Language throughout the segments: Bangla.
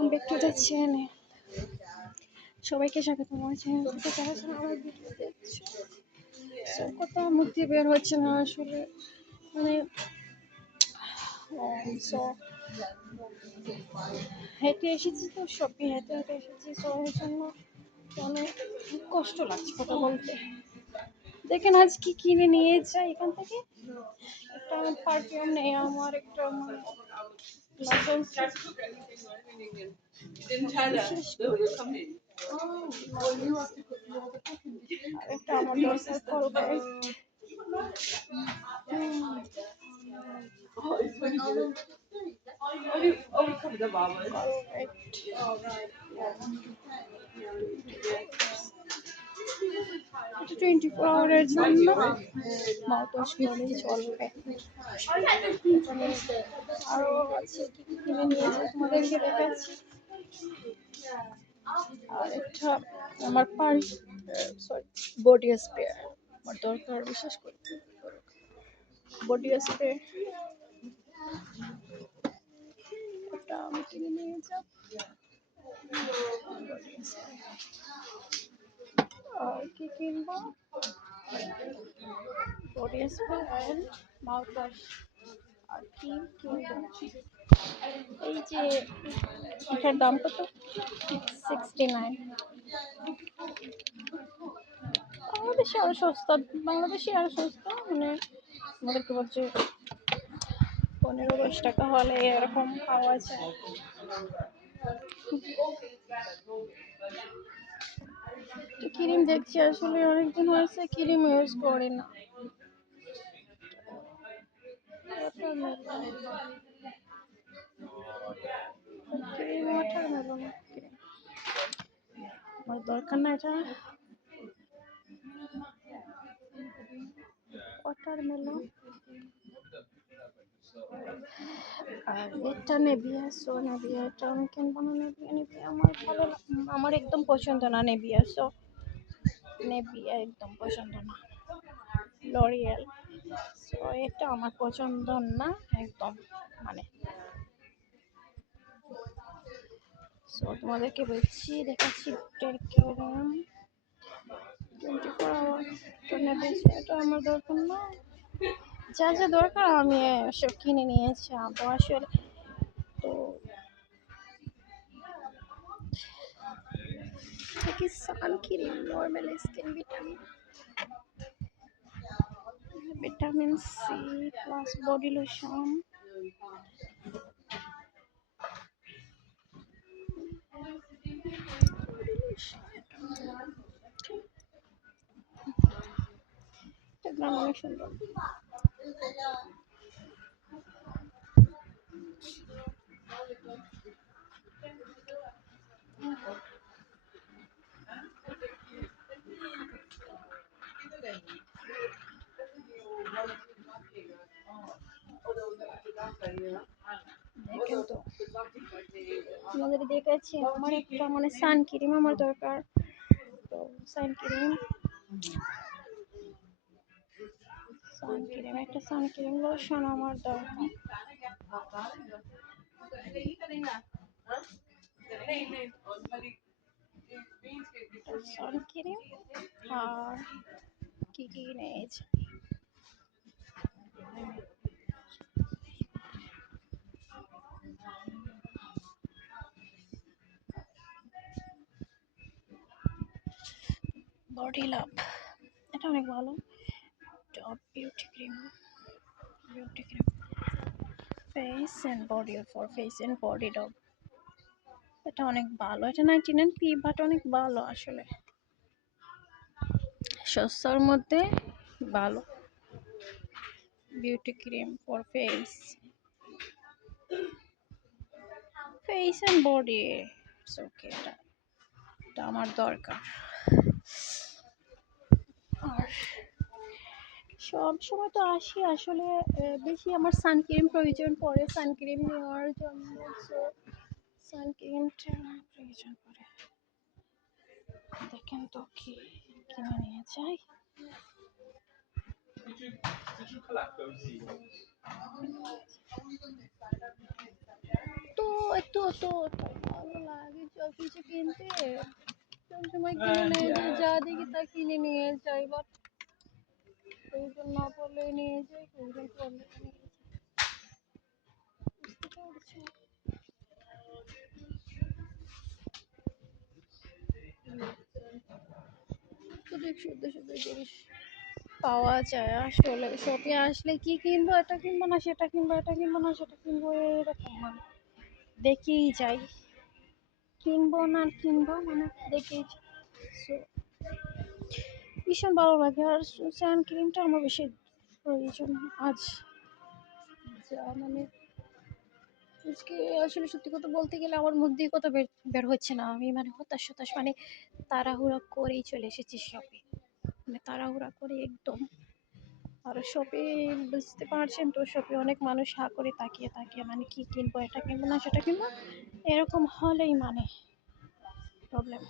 Welcome back to the channel. সবাইকে স্বাগত আমার চ্যানেল থেকে যারা যারা আমার ভিডিও দেখছো। সো কথা মুক্তি বের হচ্ছে না আসলে, মানে সো হেঁটে এসেছি তো, শপিং হেঁটে হেঁটে এসেছি, সো এর জন্য অনেক কষ্ট লাগছে কথা বলতে। দেখেন আজ কি কিনে নিয়ে যাই এখান থেকে। একটা পারফিউম নেই আমার, একটা একটা আমার দরকার কলগেট। এটা 24 আওয়ারের জন্য মাউথ ওয়াশ করলেই চলবে। আরো আছে কি কি কিনে নিয়েছে তোমাদেরকে দেখাচ্ছি। আর একটা আমার বডি স্প্রে আমার দরকার, বিশেষ করে বডি স্প্রে। এটা আমি কিনে নিয়ে যাব। আর কি কিনবো? Body spray and mouthwash. আর কি কিনবো? এই যে এটার দাম কত? 69। বাংলাদেশে আরো সস্তা, মানে আমাদেরকে বলছে 15-20 টাকা হলে এরকম পাওয়া যায়। ক্রিম দেখছি, আসলে অনেকদিন হয়েছে ক্রিম ইউজ করি না। আমার দরকার না এটা। ওয়াটারমেলন। আর এটা নেভিয়া, সো নেভিয়া এটা আমি কিনবো না। নেভিয়া আমার ভালো, আমার একদম পছন্দ না নেভিয়া, সো নেভিয়া একদম পছন্দ না। লরিয়াল, সো এটা আমার পছন্দ না একদম, মানে। সো তোমাদেরকে বলছি, দেখাচ্ছি 24 আওয়ার তো নেভিয়া, এটা আমার দরকার না। যা যা দরকার আমি সব কিনে নিয়েছি আবো আসলে। তো কি sun cream, normal skin vitamin C plus body lotion. অনেক সুন্দর। দেখেন তো, তোমাদের দেখাচ্ছি আমার একটা মানে সান ক্রিম আমার দরকার। তো সান ক্রিম, একটা সান ক্রিম লোশন আমার দরকার। সান ক্রিম আর কি কি নিয়েছে? বডি লাভ, এটা অনেক ভালো। Top beauty cream, face and body, for face and body ডব। এটা অনেক ভালো, এটা 99p, বাট অনেক ভালো আসলে, সস্তার মধ্যে ভালো। Beauty cream for face and body, it's okay. এটা আমার দরকার। আর সব সময় তো আসি আসলে, বেশি আমার সানক্রিম প্রয়োজন পড়ে, সানক্রিম নেওয়ার জন্য। সানক্রিমটা প্রয়োজন পড়ে। দেখেন তো কি কিনে নিয়ে যাই। তো এত এত এত ভালো লাগে সব কিছু কিনতে। সবসময় কিনে নেয় যে যা দেখি তা কিনে নিয়ে যাই, বাট প্রয়োজন না পড়লে নিয়ে যাই, প্রয়োজন পড়লে নিয়ে যাই, বুঝতে পারছি না। শুধু শুধু শুধু জিনিস পাওয়া যায় আসলে, শপে আসলে কি কিনবো, এটা কিনবো না সেটা কিনবো, এটা কিনবো না সেটা কিনবো, এরকম মানে দেখেই যাই, কিনবো না কিনবো মানে দেখেই যাই। So, ভীষণ ভালো লাগে। আর সানক্রিমটা আমার বেশি প্রয়োজন আজ, যা মানে আজকে আসলে সত্যি কথা বলতে গেলে আমার মুখ দিয়ে কথা বের বের হচ্ছে না, আমি মানে হতাশ হতাশ, মানে তাড়াহুড়া করেই চলে এসেছি শপে, মানে তাড়াহুড়া করে একদম। আর শপে বুঝতে পারছেন তো, শপে অনেক মানুষ হা করে তাকিয়ে তাকিয়ে মানে কি কিনবো, এটা কিনবো না সেটা কিনবো, এরকম হলেই মানে প্রবলেম।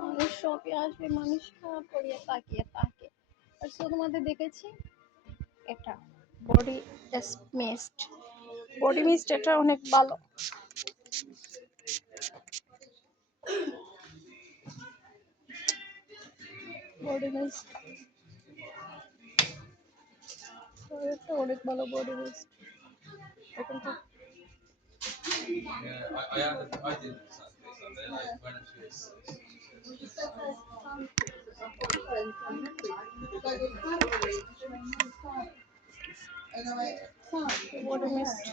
মানুষ শপে আসবে, মানুষ হা করিয়ে তাকিয়ে থাকে। আর শুধুমাত্র দেখেছি এটা বডি মিস্ট, বডি মিস্ট এটা অনেক ভালো। বডি মিস্ট এটা অনেক ভালো, বডি মিস্ট এখন তো। বডি মিস্ট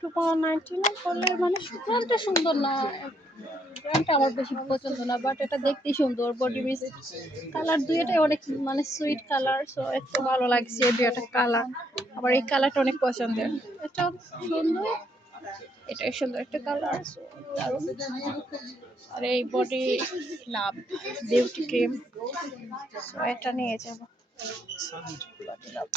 2.99 করলে মানে ব্র্যান্ডটা সুন্দর না, ব্র্যান্ডটা আমার বেশি পছন্দ না, বাট এটা দেখতেই সুন্দর। বডি মিস্ট কালার দুইটাই অনেক মানে সুইট কালার, সো একটু ভালো লাগছে দুইটা কালার। আমার এই কালারটা অনেক পছন্দের, এটা সুন্দর, এটাই সুন্দর একটা কালার, সো দারুণ। আর এই বডি লাভ বিউটি ক্রিম, সো এটা নিয়ে যাবো, বডি লাভ।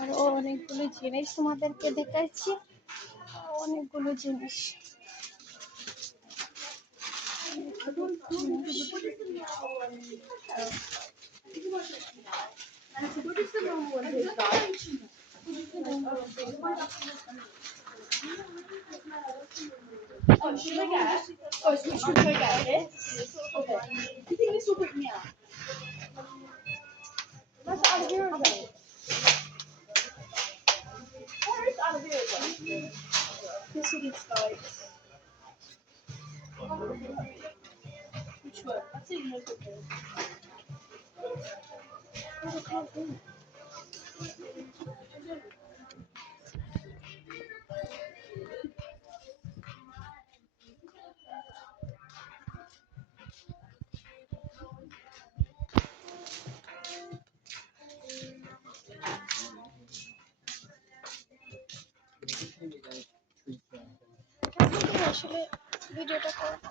আরো অনেকগুলো জিনিস তোমাদেরকে দেখাচ্ছি, অনেকগুলো জিনিস। আসলে ভিডিওটা করবো,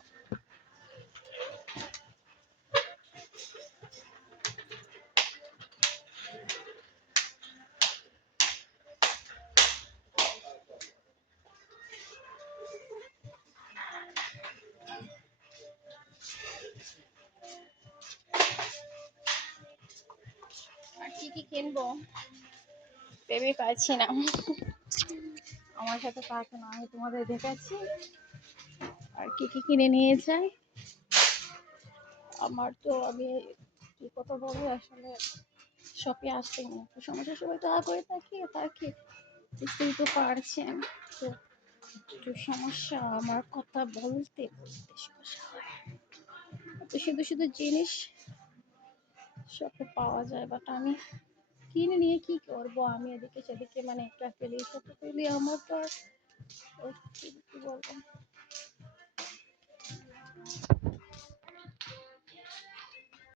আর কি কি কিনবো ভেবে পাচ্ছি না। আমার সাথে পারতো না, আমি তোমাদের দেখাচ্ছি আর কি কি কিনে নিয়ে যাই। আমার তো আমি কি কথা বলবো আসলে, শপে আসতে নিয়ে একটু সমস্যা, সবাই তো করে তাকিয়ে তাকে বুঝতেই তো পারছেন, তো একটু সমস্যা, আমার কথা বলতে বলতে সমস্যা হয়। তো শুধু শুধু জিনিস শপে পাওয়া যায়, বাট আমি কিনে নিয়ে কি করবো আমি এদিকে সেদিকে মানে একটা ফেলি সেটা ফেলি আমার তো আর কি বলবো